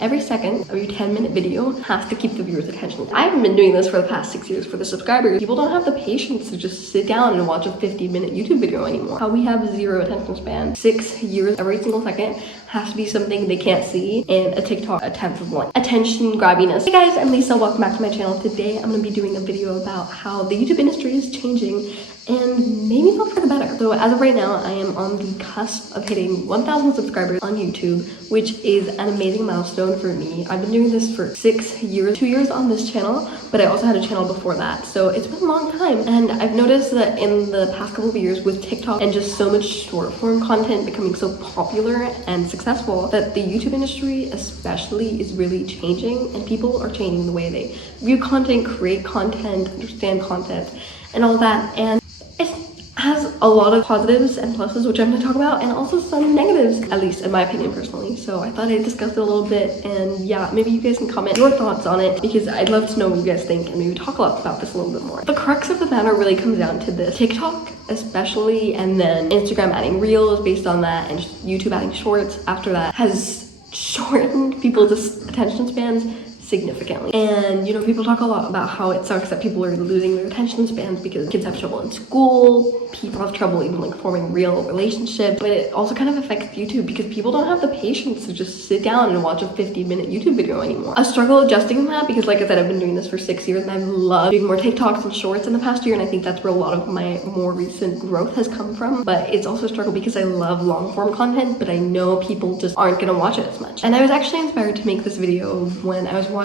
Every second of your 10-minute video has to keep the viewer's attention. I haven't been doing this for the past 6 years for the subscribers. People don't have the patience to just sit down and watch a 50-minute YouTube video anymore. How we have zero attention span. 6 years, every single second has to be something they can't see in a TikTok attempt of like attention grabbiness. Hey guys, I'm Lisa. Welcome back to my channel. Today I'm going to be doing a video about how the YouTube industry is changing and maybe not for the better. So as of right now, I am on the cusp of hitting 1,000 subscribers on YouTube, which is an amazing milestone for me. I've been doing this for 6 years, 2 years on this channel, but I also had a channel before that. So it's been a long time. And I've noticed that in the past couple of years with TikTok and just so much short form content becoming so popular and successful, that the YouTube industry especially is really changing, and people are changing the way they view content, create content, understand content, and all that. And it has a lot of positives and pluses, which I'm going to talk about, and also some negatives, at least in my opinion personally. So I thought I'd discuss it a little bit, and yeah, maybe you guys can comment your thoughts on it, because I'd love to know what you guys think and maybe talk about this a little bit more. The crux of the matter really comes down to this. TikTok especially, and then Instagram adding reels based on that, and YouTube adding shorts after that, has shortened people's attention spans significantly. And you know, people talk a lot about how it sucks that people are losing their attention spans because kids have trouble in school, people have trouble even like forming real relationships, but it also kind of affects YouTube because people don't have the patience to just sit down and watch a 50-minute YouTube video anymore. A struggle adjusting that, because like I said, I've been doing this for 6 years and I've loved doing more TikToks and shorts in the past year, and I think that's where a lot of my more recent growth has come from. But it's also a struggle because I love long form content, but I know people just aren't gonna watch it as much. And I was actually inspired to make this video when I was watching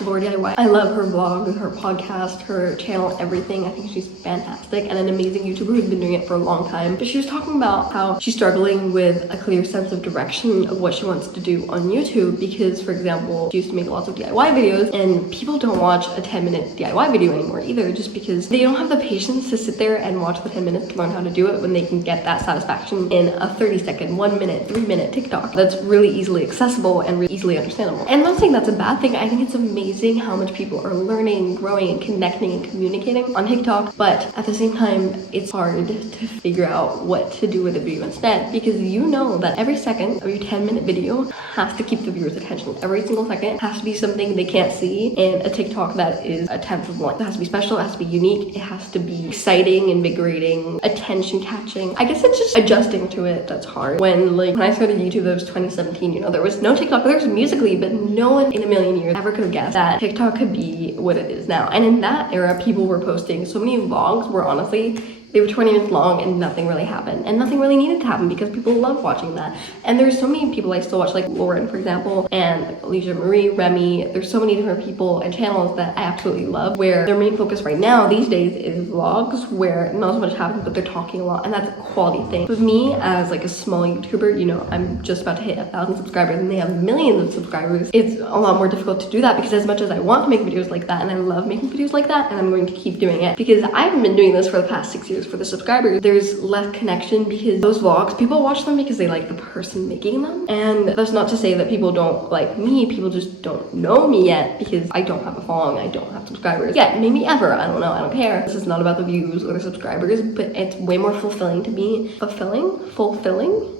Lord DIY. I love her vlog, her podcast, her channel, everything. I think she's fantastic and an amazing YouTuber who's been doing it for a long time. But she was talking about how she's struggling with a clear sense of direction of what she wants to do on YouTube, because for example, she used to make lots of DIY videos, and people don't watch a 10-minute DIY video anymore either, just because they don't have the patience to sit there and watch the 10 minutes to learn how to do it when they can get that satisfaction in a 30-second, 1 minute, 3-minute TikTok that's really easily accessible and really easily understandable. And I'm not saying that's a bad thing. I think it's amazing how much people are learning, growing, and connecting and communicating on TikTok, but at the same time, it's hard to figure out what to do with a video instead, because you know that every second of your 10-minute video has to keep the viewer's attention. Every single second has to be something they can't see in a TikTok that is a 10th of one. It has to be special, it has to be unique, it has to be exciting, invigorating, attention catching. I guess it's just adjusting to it that's hard. When I started YouTube, that was 2017, you know, there was no TikTok, there was Musical.ly, but no one in a million years ever could have guessed that TikTok could be what it is now. And in that era, people were posting so many vlogs where honestly, they were 20 minutes long and nothing really happened, and nothing really needed to happen because people love watching that. And there's so many people I still watch, like Lauren, for example, and like Alicia Marie, Remy. There's so many different people and channels that I absolutely love, where their main focus right now these days is vlogs, where not so much happens, but they're talking a lot, and that's a quality thing. With me as like a small YouTuber, you know, I'm just about to hit 1,000 subscribers and they have millions of subscribers. It's a lot more difficult to do that, because as much as I want to make videos like that, and I love making videos like that, and I'm going to keep doing it because I haven't been doing this for the past 6 years for the subscribers, there's less connection, because those vlogs, people watch them because they like the person making them. And that's not to say that people don't like me, people just don't know me yet, because I don't have a following, I don't have subscribers yet, maybe ever, I don't know, I don't care. This is not about the views or the subscribers, but it's way more fulfilling to me. Fulfilling?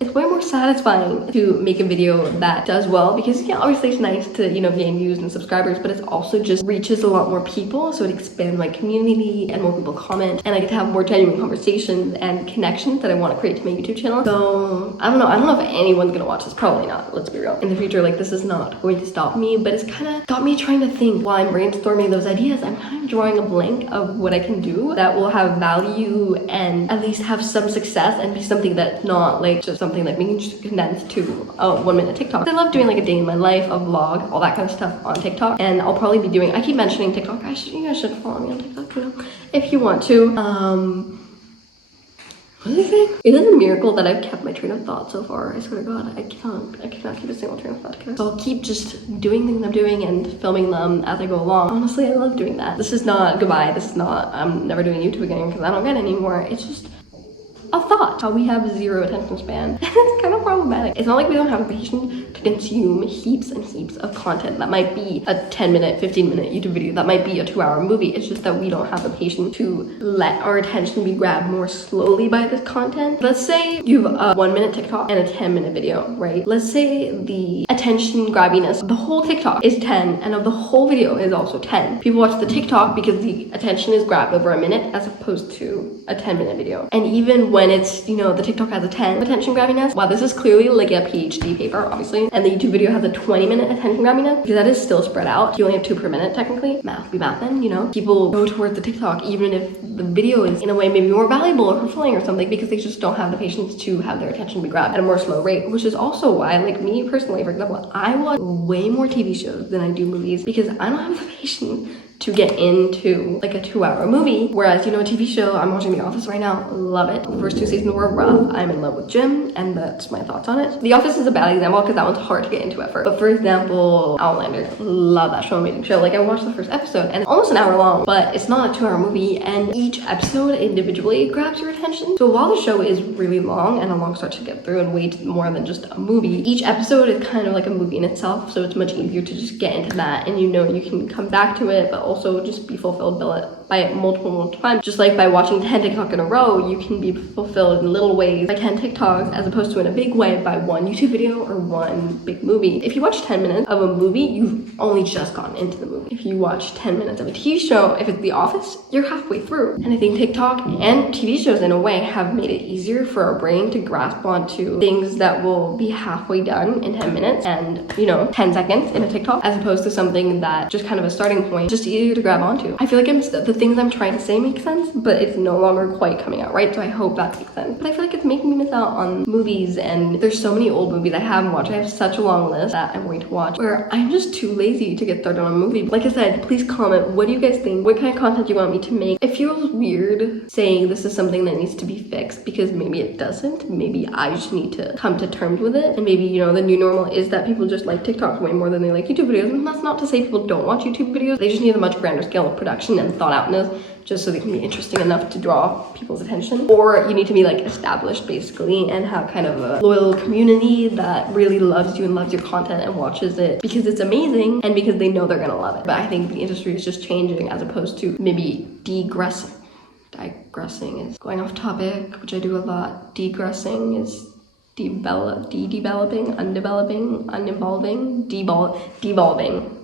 It's way more satisfying to make a video that does well, because yeah, obviously it's nice to, you know, gain views and subscribers, but it's also just reaches a lot more people, so it expands my community and more people comment, and I get to have more genuine conversations and connections that I want to create to my YouTube channel. So I don't know if anyone's gonna watch this, probably not, let's be real. In the future, like, this is not going to stop me, but it's kind of got me trying to think while I'm brainstorming those ideas. I'm kind of drawing a blank of what I can do that will have value and at least have some success and be something that's not like just something like being condensed to a 1-minute TikTok. I love doing like a day in my life, a vlog, all that kind of stuff on TikTok, and I'll probably be doing, I keep mentioning TikTok, you guys should follow me on TikTok, you know, if you want to. What is it? It is a miracle that I've kept my train of thought so far. I swear to God, I cannot keep a single train of thought together. So I'll keep just doing things I'm doing and filming them as I go along. Honestly, I love doing that. This is not goodbye. This is not, I'm never doing YouTube again because I don't get it anymore. It's just a thought. How we have zero attention span. It's kind of problematic. It's not like we don't have a patience to consume heaps and heaps of content. That might be a 10-minute, 15-minute YouTube video. That might be a 2-hour movie. It's just that we don't have the patience to let our attention be grabbed more slowly by this content. Let's say you have a 1-minute TikTok and a 10-minute video, right? Let's say the attention grabbiness of the whole TikTok is 10 and of the whole video is also 10. People watch the TikTok because the attention is grabbed over a minute as opposed to a 10-minute video. And even when it's, you know, the TikTok has a 10 attention grabbiness, wow, this is clearly like a PhD paper, obviously, and the YouTube video has a 20-minute attention grabbiness, because that is still spread out. You only have 2 per minute, technically. Math be math, you know? People go towards the TikTok even if the video is in a way maybe more valuable or fulfilling or something, because they just don't have the patience to have their attention be grabbed at a more slow rate, which is also why, like me personally, for example, I watch way more TV shows than I do movies, because I don't have the patience to get into like a 2-hour movie. Whereas, you know, a TV show, I'm watching The Office right now, love it. The first 2 seasons were rough. I'm in love with Jim, and that's my thoughts on it. The Office is a bad example because that one's hard to get into at first. But for example, Outlander, love that show, amazing show. Like, I watched the first episode and it's almost an hour long, but it's not a 2-hour movie, and each episode individually grabs your attention. So while the show is really long and a long stretch to get through and way more than just a movie, each episode is kind of like a movie in itself, so it's much easier to just get into that, and you know you can come back to it, but also just be fulfilled by it multiple times. Just like by watching 10 TikTok in a row, you can be fulfilled in little ways by 10 TikToks as opposed to in a big way by 1 YouTube video or 1 big movie. If you watch 10 minutes of a movie, you've only just gotten into the movie. If you watch 10 minutes of a TV show, if it's The Office, you're halfway through. And I think TikTok and TV shows in a way have made it easier for our brain to grasp onto things that will be halfway done in 10 minutes and, you know, 10 seconds in a TikTok, as opposed to something that just kind of a starting point, just easier to grab onto. I feel like the things I'm trying to say make sense, but it's no longer quite coming out right, so I hope that makes sense. But I feel like it's making me miss out on movies, and there's so many old movies I haven't watched. I have such a long list that I'm going to watch where I'm just too lazy to get started on a movie. Like I said, please comment, what do you guys think? What kind of content do you want me to make? It feels weird saying this is something that needs to be fixed, because maybe it doesn't. Maybe I just need to come to terms with it, and maybe, you know, the new normal is that people just like TikTok way more than they like YouTube videos, and that's not to say people don't watch YouTube videos. They just need a much grander scale of production and thought outness, just so they can be interesting enough to draw people's attention. Or you need to be like established basically and have kind of a loyal community that really loves you and loves your content and watches it because it's amazing and because they know they're gonna love it. But I think the industry is just changing as opposed to maybe digressing is going off topic, which I do a lot. Degressing is developing, uninvolving, devolving.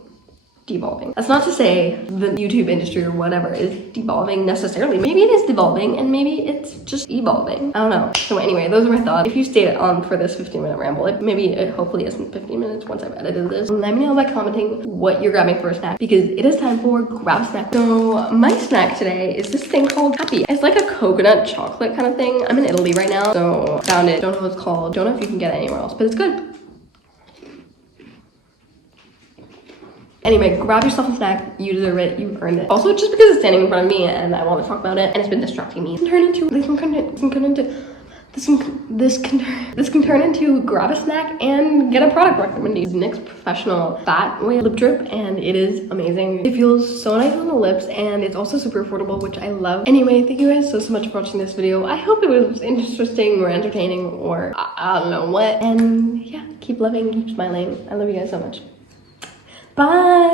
That's not to say the YouTube industry or whatever is devolving necessarily. Maybe it is devolving and maybe it's just evolving. I don't know. So anyway, those are my thoughts. If you stayed on for this 15-minute ramble, it hopefully isn't 15 minutes once I've edited this. Let me know by commenting what you're grabbing for a snack, because it is time for grab a snack. So my snack today is this thing called Happy. It's like a coconut chocolate kind of thing. I'm in Italy right now, so found it. Don't know what it's called. Don't know if you can get it anywhere else, but it's good. Anyway, grab yourself a snack. You deserve it. You earned it. Also, just because it's standing in front of me and I want to talk about it and it's been distracting me, this can turn into grab a snack and get a product recommendation. NYX Professional Fat Oil Lip Drip, and it is amazing. It feels so nice on the lips and it's also super affordable, which I love. Anyway, thank you guys so much for watching this video. I hope it was interesting or entertaining or I don't know what. And yeah, keep loving, keep smiling. I love you guys so much. Bye!